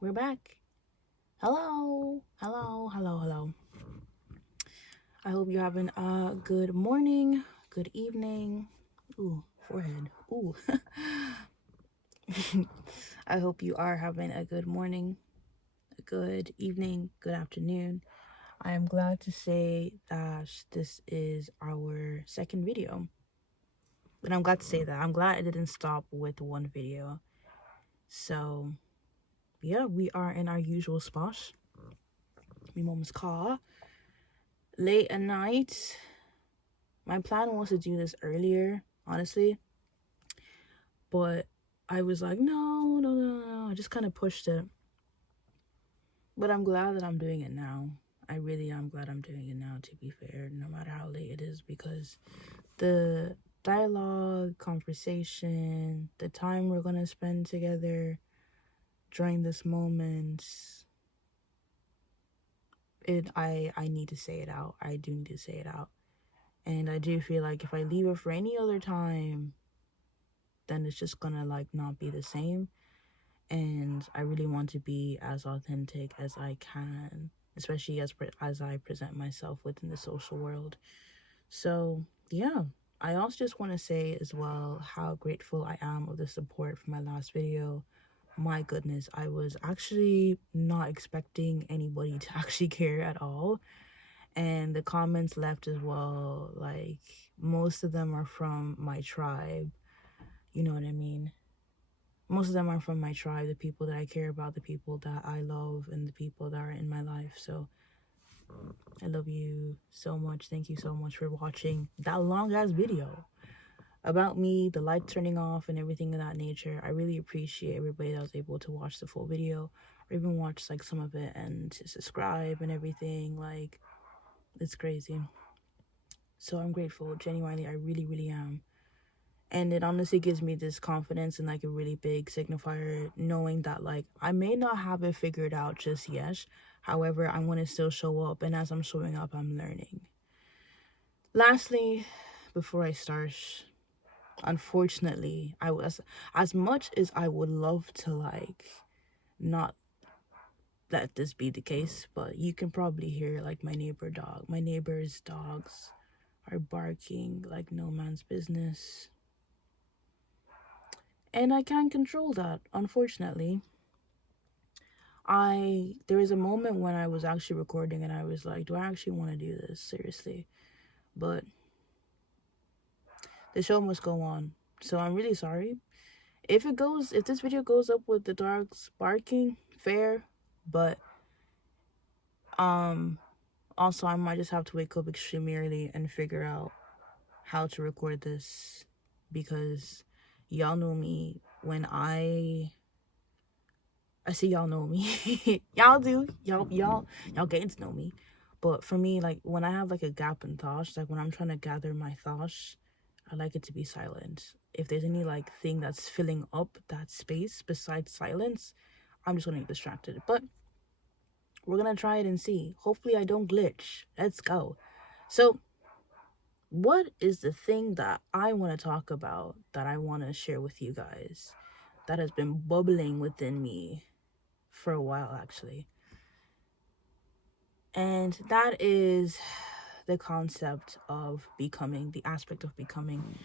we're back. Hello, hello, hello, hello. I hope you're having a good morning, good evening. Ooh, forehead. Ooh. I hope you are having a good morning, a good evening, good afternoon. I am glad to say that this is our second video. And I'm glad to say that. I'm glad I didn't stop with one video. So, yeah, we are in our usual spot. My mom's car. Late at night. My plan was to do this earlier, honestly. But I was like, no, no, no, no. I just kind of pushed it. But I'm glad that I'm doing it now. I really am glad I'm doing it now, to be fair, no matter how late it is, because the dialogue, conversation, the time we're going to spend together during this moment, I need to say it out. I do need to say it out. And I do feel like if I leave it for any other time, then it's just gonna like not be the same. And I really want to be as authentic as I can, especially as I present myself within the social world. So yeah, I also just want to say as well how grateful I am of the support for my last video. My goodness, I was actually not expecting anybody to actually care at all. And the comments left as well, like most of them are from my tribe. You know what I mean? Most of them are from my tribe, the people that I care about, the people that I love, and the people that are in my life. So I love you so much. Thank you so much for watching that long ass video about me, the light turning off, and everything of that nature. I really appreciate everybody that was able to watch the full video or even watch like some of it and to subscribe and everything. Like, it's crazy. So I'm grateful. Genuinely, I really, really am. And it honestly gives me this confidence and like a really big signifier, knowing that like I may not have it figured out just yet. However, I'm going to still show up, and as I'm showing up, I'm learning. Lastly, before I start, unfortunately, I was, as much as I would love to like not let this be the case, but you can probably hear like my neighbor's dogs are barking like no man's business. And I can't control that, unfortunately. There was a moment when I was actually recording and I was like, do I actually want to do this seriously? But the show must go on. So I'm really sorry. If this video goes up with the dogs barking, fair, but um also I might just have to wake up extremely early and figure out how to record this, because y'all know me when I see y'all know me. Y'all do. Y'all getting to know me. But for me, like when I have like a gap in thoughts, like when I'm trying to gather my thoughts, I like it to be silent. If there's any like thing that's filling up that space besides silence, I'm just gonna get distracted. But we're gonna try it and see. Hopefully I don't glitch. Let's go. So what is the thing that I want to talk about, that I want to share with you guys, that has been bubbling within me for a while actually? And that is the concept of becoming, the aspect of becoming.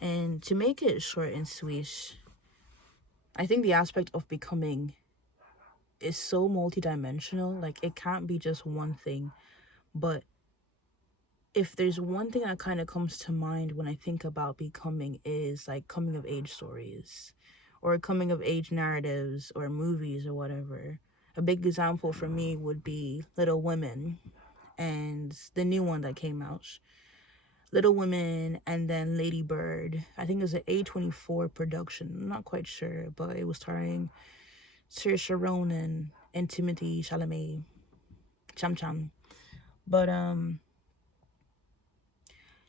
And to make it short and sweet, I think the aspect of becoming is so multidimensional. Like, it can't be just one thing. But if there's one thing that kind of comes to mind when I think about becoming, is like coming of age stories or coming of age narratives or movies or whatever. A big example for me would be Little Women and the new one that came out, Little Women, and then Lady Bird. I think it was an A24 production. I'm not quite sure, but it was starring Saoirse Ronan and Timothée Chalamet. Cham Cham. But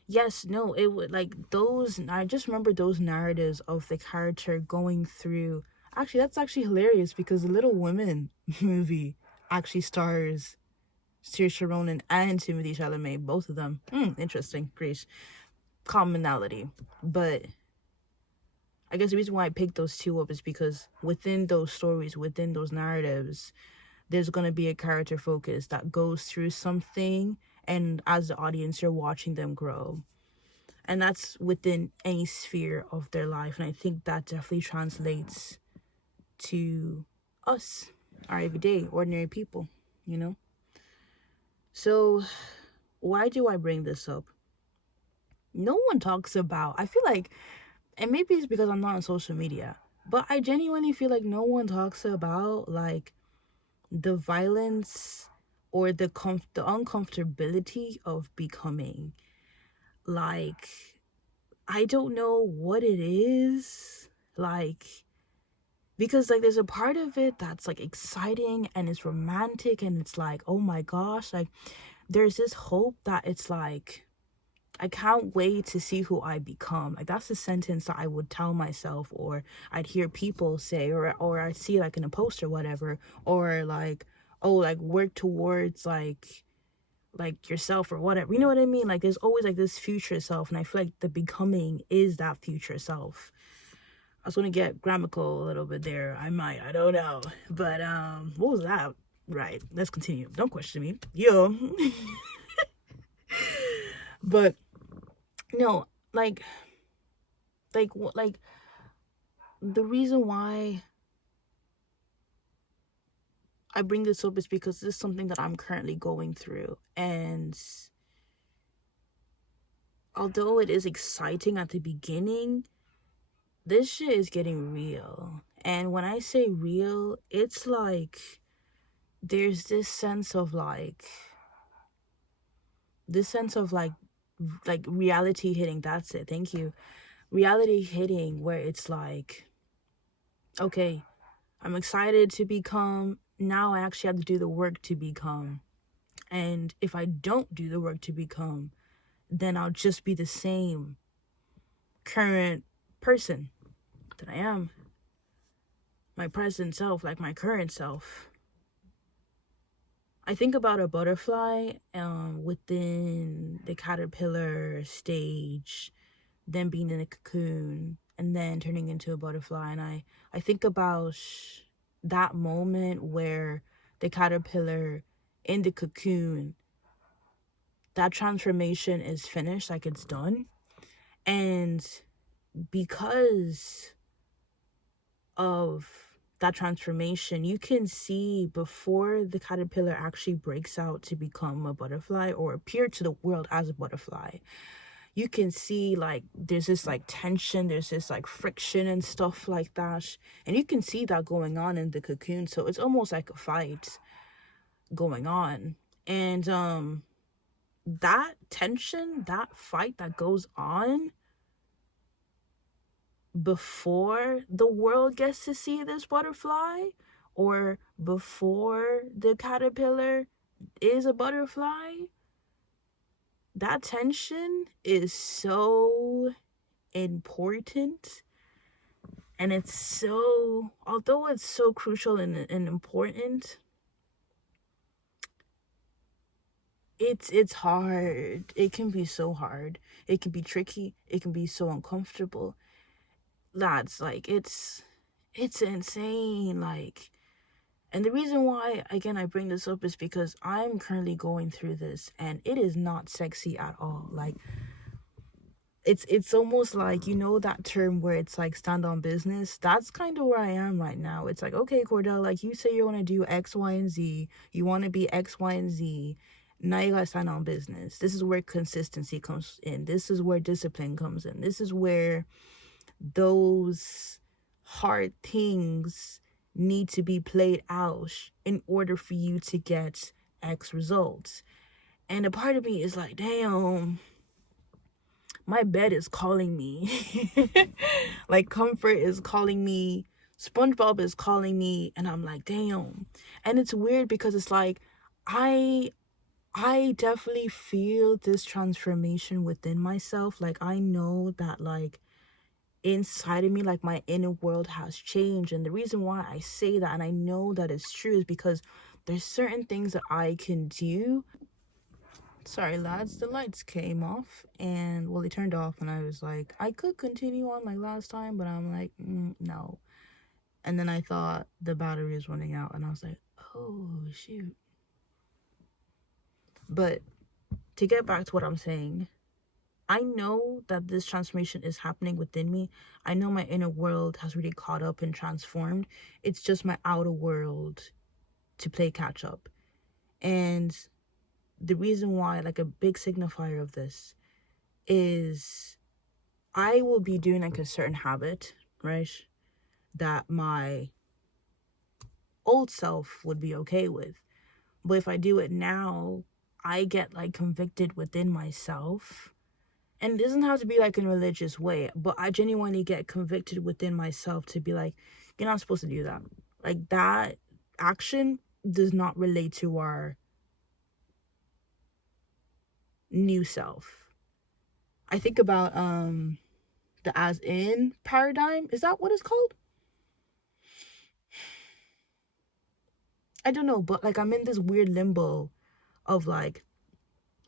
yes, no, it would like those. I just remember those narratives of the character going through. Actually, that's actually hilarious because the Little Women movie actually stars Saoirse Ronan and Timothée Chalamet, both of them. Interesting, great commonality. But I guess the reason why I picked those two up is because within those stories, within those narratives, there's going to be a character focus that goes through something, and as the audience, you're watching them grow. And that's within any sphere of their life. And I think that definitely translates to us, our everyday, ordinary people, you know? So, why do I bring this up? No one talks about, I feel like, and maybe it's because I'm not on social media, but I genuinely feel like no one talks about, like, the violence or the uncomfortability of becoming. Like, I don't know what it is, like, because like there's a part of it that's like exciting and it's romantic and it's like, oh my gosh, like there's this hope that it's like, I can't wait to see who I become. Like that's the sentence that I would tell myself, or I'd hear people say, or I'd see like in a post or whatever, or like, oh, like work towards like yourself or whatever. You know what I mean? Like there's always like this future self, and I feel like the becoming is that future self. I was gonna get grammatical a little bit there. I don't know. But what was that? Right. Let's continue. Don't question me. Yo. But no, like the reason why I bring this up is because this is something that I'm currently going through. And although it is exciting at the beginning, this shit is getting real. And when I say real, it's like there's this sense of like reality hitting. That's it. Thank you. Reality hitting, where it's like, okay, I'm excited to become. Now I actually have to do the work to become. And if I don't do the work to become, then I'll just be the same current person that I am. My present self, like my current self. I think about a butterfly within the caterpillar stage, then being in a cocoon, and then turning into a butterfly. And I think about that moment where the caterpillar in the cocoon, that transformation is finished, like it's done. And because of that transformation, you can see before the caterpillar actually breaks out to become a butterfly or appear to the world as a butterfly, you can see like there's this like tension, there's this like friction and stuff like that, and you can see that going on in the cocoon. So it's almost like a fight going on. And that tension, that fight that goes on before the world gets to see this butterfly, or before the caterpillar is a butterfly, that tension is so important. And it's so, although it's so crucial and important, it's hard. It can be so hard. It can be tricky. It can be so uncomfortable. Lads, like it's insane. Like, and the reason why again I bring this up is because I'm currently going through this, and it is not sexy at all. Like it's almost like, you know, that term where it's like stand on business. That's kind of where I am right now. It's like, okay, Cordell, like you say you want to do X, Y, and Z. You want to be X, Y, and Z. Now you gotta stand on business. This is where consistency comes in. This is where discipline comes in. This is where those hard things need to be played out in order for you to get X results. And a part of me is like, damn, my bed is calling me. Like comfort is calling me. SpongeBob is calling me, and I'm like, damn. And it's weird because it's like I definitely feel this transformation within myself. Like I know that like inside of me, like my inner world has changed. And the reason why I say that and I know that it's true is because there's certain things that I can do Sorry, lads, the lights came off and, well, they turned off, and I was like, I could continue on like last time, but I'm like, no. And then I thought the battery was running out, and I was like, oh, shoot. But to get back to what I'm saying, I know that this transformation is happening within me. I know my inner world has really caught up and transformed. It's just my outer world to play catch up. And the reason why, like a big signifier of this, is I will be doing like a certain habit, right? That my old self would be okay with. But if I do it now, I get like convicted within myself. And it doesn't have to be like in a religious way, but I genuinely get convicted within myself to be like, you're not supposed to do that. Like that action does not relate to our new self. I think about the as in paradigm. Is that what it's called? I don't know, but like I'm in this weird limbo of like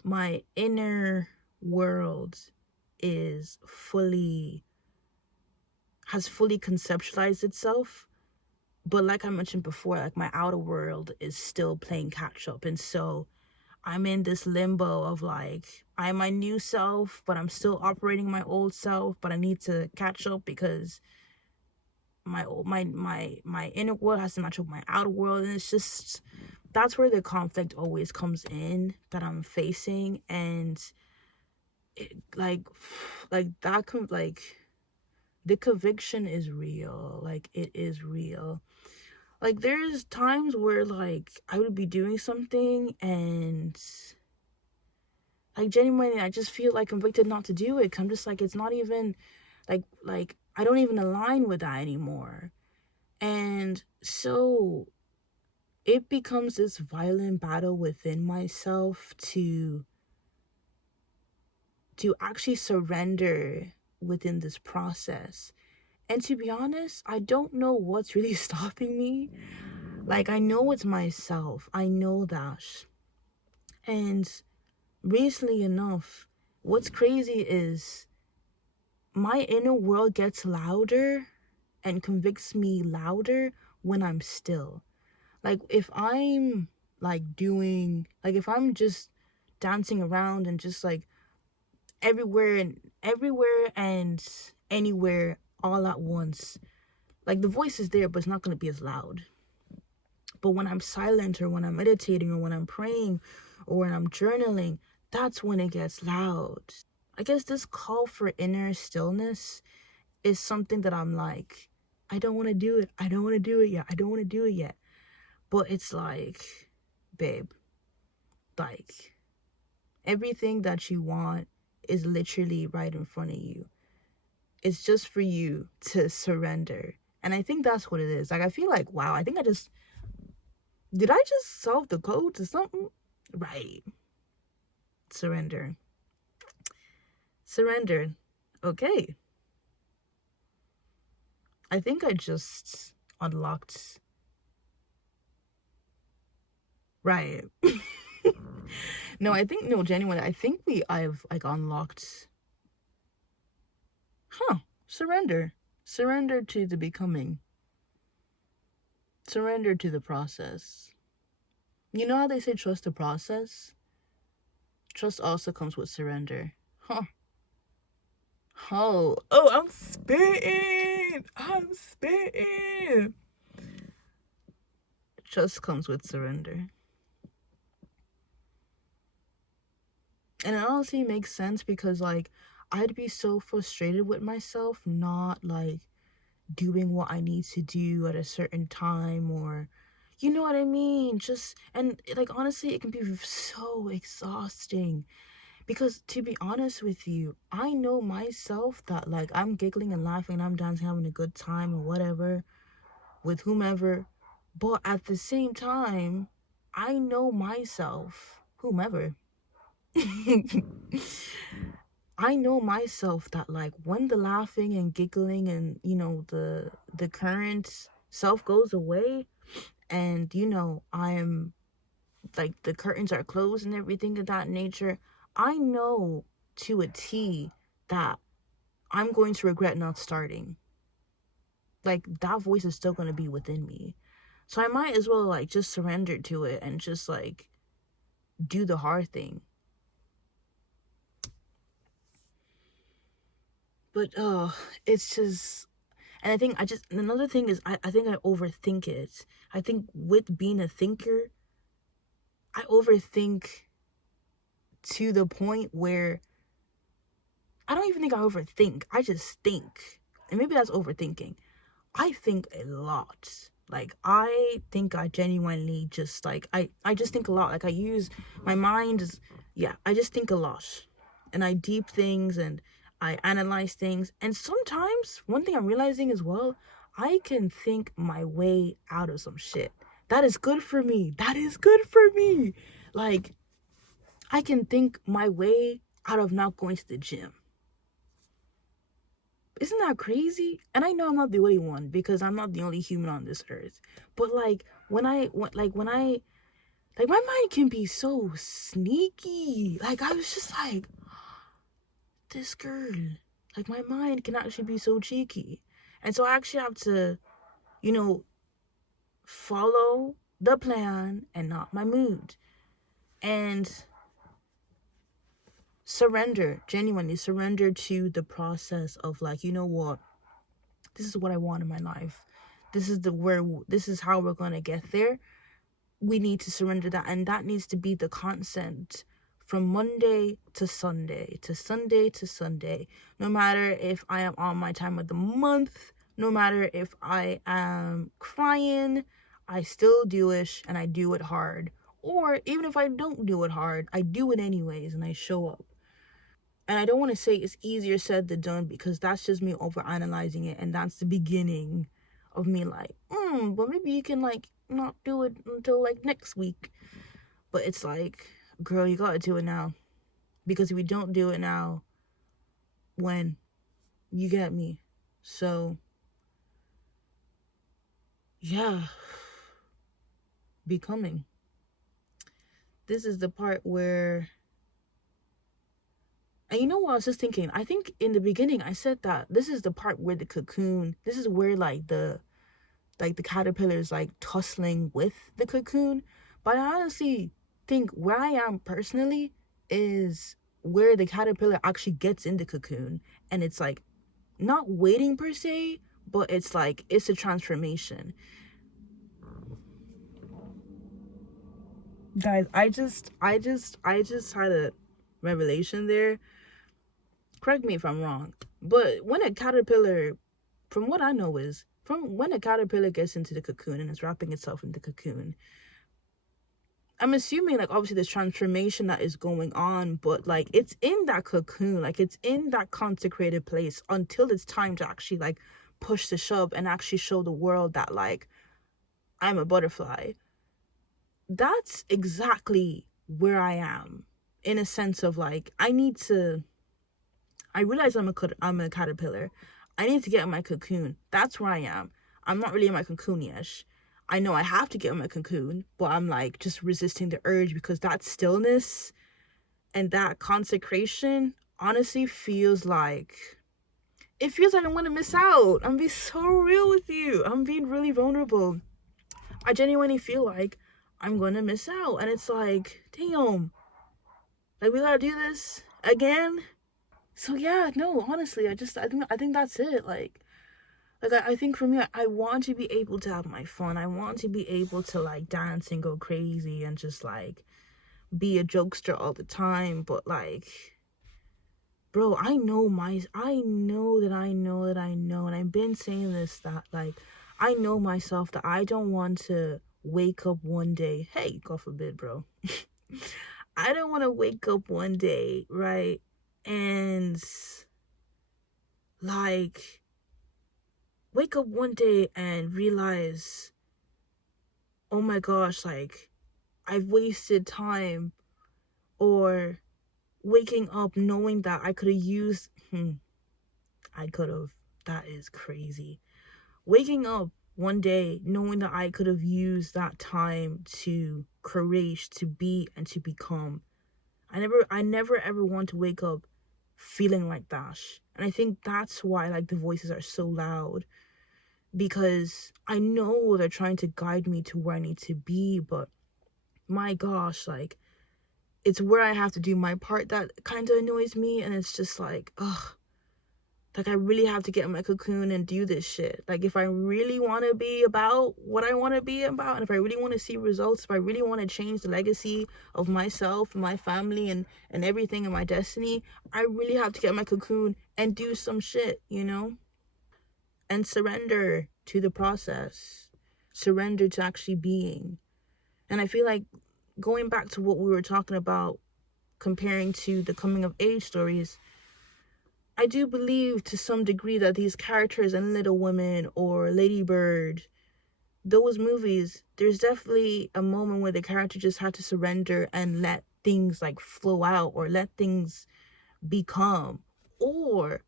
my inner world is has fully conceptualized itself, but like I mentioned before, like my outer world is still playing catch up. And so I'm in this limbo of like I'm my new self, but I'm still operating my old self, but I need to catch up because my inner world has to match up with my outer world. And it's just, that's where the conflict always comes in that I'm facing. And it, like that like the conviction is real. Like it is real. Like there's times where like I would be doing something and like genuinely I just feel like convicted not to do it. 'Cause I'm just like, it's not even like I don't even align with that anymore. And so it becomes this violent battle within myself to actually surrender within this process. And to be honest, I don't know what's really stopping me. Like I know it's myself. I know that. And recently enough, what's crazy is my inner world gets louder and convicts me louder when I'm still. Like if I'm like doing, like if I'm just dancing around and just like everywhere and anywhere all at once, like the voice is there, but it's not going to be as loud. But when I'm silent, or when I'm meditating, or when I'm praying, or when I'm journaling, that's when it gets loud. I guess this call for inner stillness is something that I'm like, I don't want to do it. I don't want to do it yet. I don't want to do it yet. But it's like, babe, like everything that you want is literally right in front of you. It's just for you to surrender. And I think that's what it is. Like I feel like, wow, I think did I just solve the code to something? Right. Surrender. Surrender. Okay. I think I just unlocked. Right. No, I think, no, genuinely, I think I've like unlocked. Surrender. Surrender to the becoming. Surrender to the process. You know how they say trust the process? Trust also comes with surrender. Oh, I'm spitting. I'm spitting. Trust comes with surrender. And it honestly makes sense because like I'd be so frustrated with myself not like doing what I need to do at a certain time, or you know what I mean? Just, and like honestly it can be so exhausting because to be honest with you, I know myself that like I'm giggling and laughing, I'm dancing, having a good time or whatever with whomever, but at the same time I know myself, whomever. I know myself that like when the laughing and giggling and you know the current self goes away, and you know I'm like the curtains are closed and everything of that nature, I know to a T that I'm going to regret not starting. Like, that voice is still going to be within me. So I might as well, like, just surrender to it and just, like, do the hard thing. But, it's just, and I think another thing is, I think I overthink it. I think with being a thinker, I overthink to the point where I don't even think I overthink. I just think. And maybe that's overthinking. I think a lot. Like, I think I genuinely just, like, I just think a lot. Like, I use my mind. Yeah, I just think a lot. And I deep things and I analyze things. And sometimes, one thing I'm realizing as well, I can think my way out of some shit. That is good for me. That is good for me. Like, I can think my way out of not going to the gym. Isn't that crazy? And I know I'm not the only one because I'm not the only human on this earth. But like like my mind can be so sneaky. Like I was just like, this girl. Like my mind can actually be so cheeky. And so I actually have to, you know, follow the plan and not my mood. And surrender, genuinely surrender to the process of like, you know what? This is what I want in my life. This is how we're going to get there. We need to surrender that, and that needs to be the constant from Monday to Sunday, to Sunday to Sunday. No matter if I am on my time of the month, no matter if I am crying, I still do it and I do it hard. Or even if I don't do it hard, I do it anyways and I show up. And I don't want to say it's easier said than done because that's just me over analyzing it, and that's the beginning of me like, but maybe you can like not do it until like next week. But it's like, girl, you gotta do it now. Because if you don't do it now, when? You get me? So yeah. Becoming. This is the part where, and you know what I was just thinking? I think in the beginning I said that this is the part where the cocoon, this is where like the caterpillar is like tussling with the cocoon. But I honestly think where I am personally is where the caterpillar actually gets in the cocoon, and it's like not waiting per se, but it's like it's a transformation. Guys, I just had a revelation there. Correct me if I'm wrong, but when a caterpillar, from what I know is, from when a caterpillar gets into the cocoon and is wrapping itself in the cocoon, I'm assuming like obviously there's transformation that is going on, but like it's in that cocoon, like it's in that consecrated place until it's time to actually like push the shove and actually show the world that like I'm a butterfly. That's exactly where I am, in a sense of like I realize I'm a caterpillar. I need to get in my cocoon. That's where I am. I'm not really in my cocoon yet. I know I have to get in my cocoon, but I'm like just resisting the urge because that stillness and that consecration honestly feels like, it feels like I'm gonna miss out. I'm being so real with you. I'm being really vulnerable. I genuinely feel like I'm gonna miss out, and it's like, damn, like we gotta do this again. So yeah, no, honestly, I think that's it. Like I think for me, I want to be able to have my fun. I want to be able to like dance and go crazy and just like be a jokester all the time. But like, bro, I know, and I've been saying this, that like I know myself, that I don't want to wake up one day. Hey, God forbid, bro. I don't want to wake up one day, right? And like wake up one day and realize, oh my gosh, like I've wasted time, or waking up knowing that I could have used, I could have, that is crazy. Waking up one day knowing that I could have used that time to courage to be and to become. I never ever want to wake up feeling like that. And I think that's why like the voices are so loud, because I know they're trying to guide me to where I need to be, but my gosh, like it's where I have to do my part that kind of annoys me. And it's just like, ugh, like I really have to get in my cocoon and do this shit. Like if I really want to be about what I want to be about, and if I really want to see results, if I really want to change the legacy of myself and my family and everything in my destiny, I really have to get in my cocoon and do some shit, you know, and surrender to the process, surrender to actually being. And I feel like going back to what we were talking about, comparing to the coming of age stories, I do believe to some degree that these characters in Little Women or Lady Bird, those movies, there's definitely a moment where the character just had to surrender and let things like flow out, or let things become. Or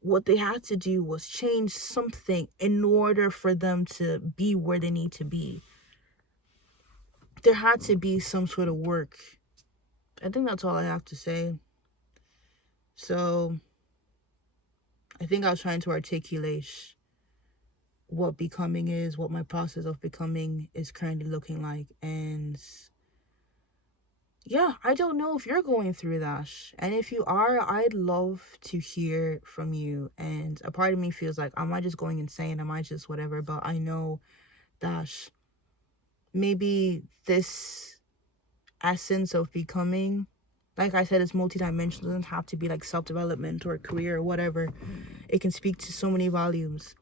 what they had to do was change something in order for them to be where they need to be. There had to be some sort of work. I think that's all I have to say. So I think I was trying to articulate what becoming is, what my process of becoming is currently looking like. And yeah, I don't know if you're going through that. And if you are, I'd love to hear from you. And a part of me feels like, am I just going insane? Am I just whatever? But I know that maybe this essence of becoming, like I said, it's multidimensional. It doesn't have to be like self-development or career or whatever. It can speak to so many volumes.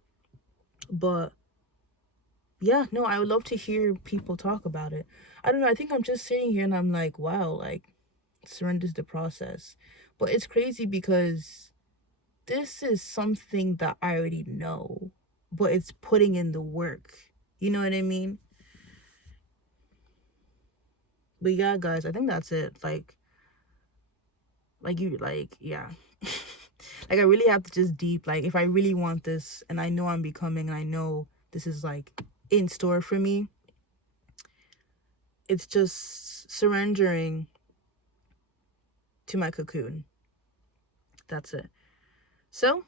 But yeah, no, I would love to hear people talk about it. I don't know, I think I'm just sitting here and I'm like, wow, like surrender's the process. But it's crazy because this is something that I already know, but it's putting in the work. You know what I mean? But yeah, guys, I think that's it. Yeah. Like I really have to just deep, like if I really want this and I know I'm becoming and I know this is like in store for me, it's just surrendering to my cocoon. That's it. So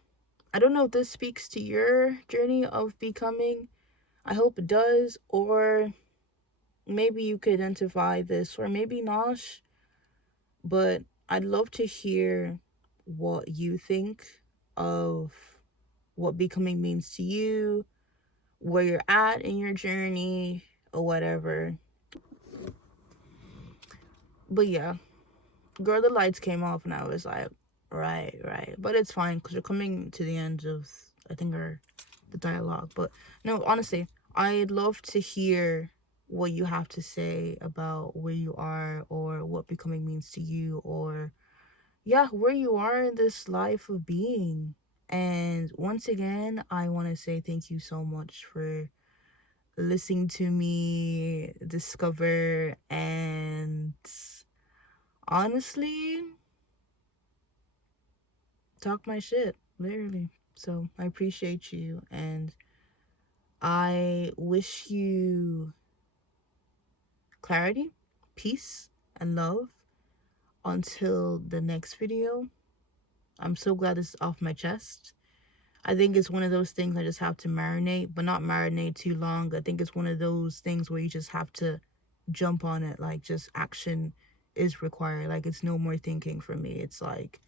I don't know if this speaks to your journey of becoming. I hope it does. Or maybe you could identify this, or maybe not. But I'd love to hear what you think of what becoming means to you, where you're at in your journey, or whatever. But yeah, girl, the lights came off and I was like, right. But it's fine because we're coming to the end of, I think, the dialogue. But no, honestly, I'd love to hear what you have to say about where you are, or what becoming means to you, or yeah, where you are in this life of being. And once again, I want to say thank you so much for listening to me discover and honestly talk my shit, literally. So I appreciate you, and I wish you clarity, peace, and love until the next video. I'm so glad this is off my chest. I think it's one of those things I just have to marinate, but not marinate too long. I think it's one of those things where you just have to jump on it. Like, just action is required. Like, it's no more thinking for me. It's like,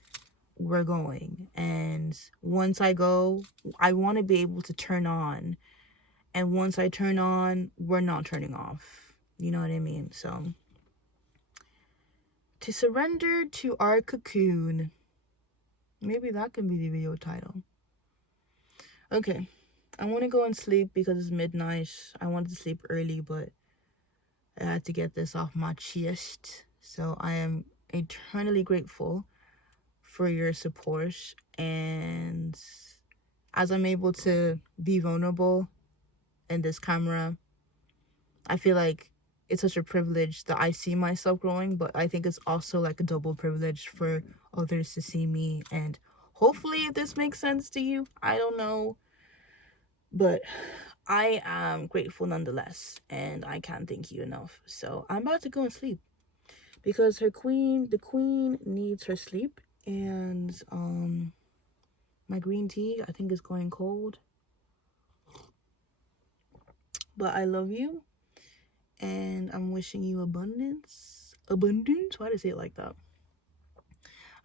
we're going. And once I go, I want to be able to turn on. And once I turn on, we're not turning off. You know what I mean? So, to surrender to our cocoon. Maybe that can be the video title. Okay. I want to go and sleep because it's midnight. I wanted to sleep early, but I had to get this off my chest. So I am eternally grateful for your support. And as I'm able to be vulnerable in this camera, I feel like it's such a privilege that I see myself growing, but I think it's also like a double privilege for others to see me. And hopefully this makes sense to you. I don't know. But I am grateful nonetheless, and I can't thank you enough. So I'm about to go and sleep because the queen needs her sleep, and my green tea I think is going cold. But I love you, and I'm wishing you abundance. Abundance? Why did I say it like that?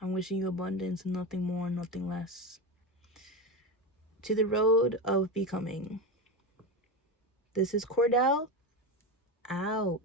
I'm wishing you abundance, nothing more, nothing less. To the road of becoming. This is Cordell out.